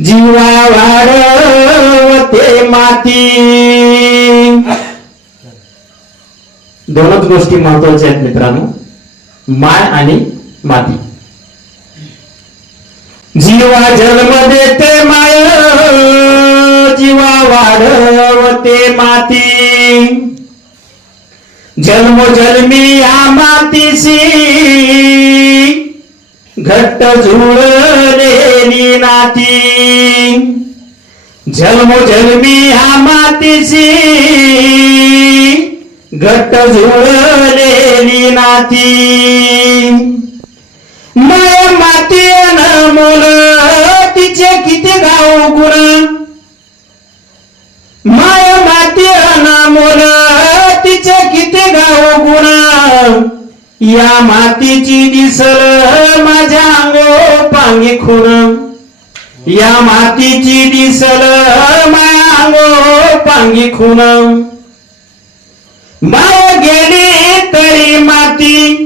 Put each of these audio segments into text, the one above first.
जीवा वाढवते माती. दोनच गोष्टी महत्वाच्या आहेत मित्रांनो, माय आणि माती. जीवा जन्म देते माय, जीवा वाढवते माती. जन्मोजन्मी या मातीशी घट्ट जुळलेली नाती. जन्मोजन्मी या मातीशी घट्ट जुळलेली नाती. माय माती अनमोल तिचे किती गाव गुण. माय माती अनमोल तिचे किती गाव गुण. या मातीची दिसल माझ्या अंगो पांगी खून. या मातीची दिसल माझ्या अंगो पांगी खून. माय गेली तरी माती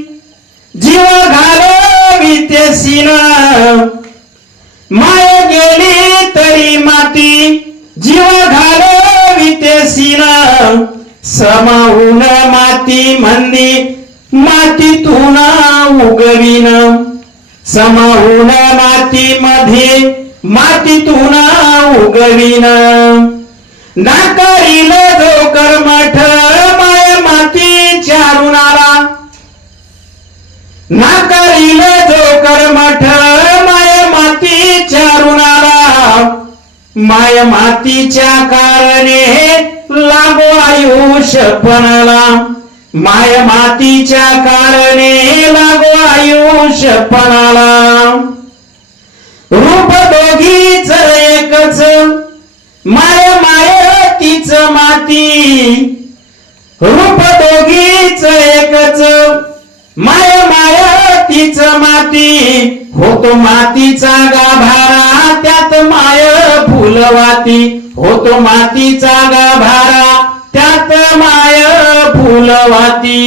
जीव घालविते सीन. माय गेली तरी माती जीव घालविते सीन. समावून माती मंदी मातीतून उगवीन. समावून माती मध्ये मातीतून उगवीन. नाकारील जो कर्मठ माय मातीच्या ऋणाला. नाकारील जो कर्मठ माय मातीच्या ऋणाला. माय मातीच्या कारणे लागो आयुष्यपणाला. माय मातीच्या कारणे लागो आयुष्यपणाला. रूप दोघीच एकच माय माय तीच माती. रूप दोघीच एकच माय माय तीच माती. होतो मातीचा गाभारा त्यात माय फुलवाती. होतो मातीचा गाभारा त्यात माय फुलवाती.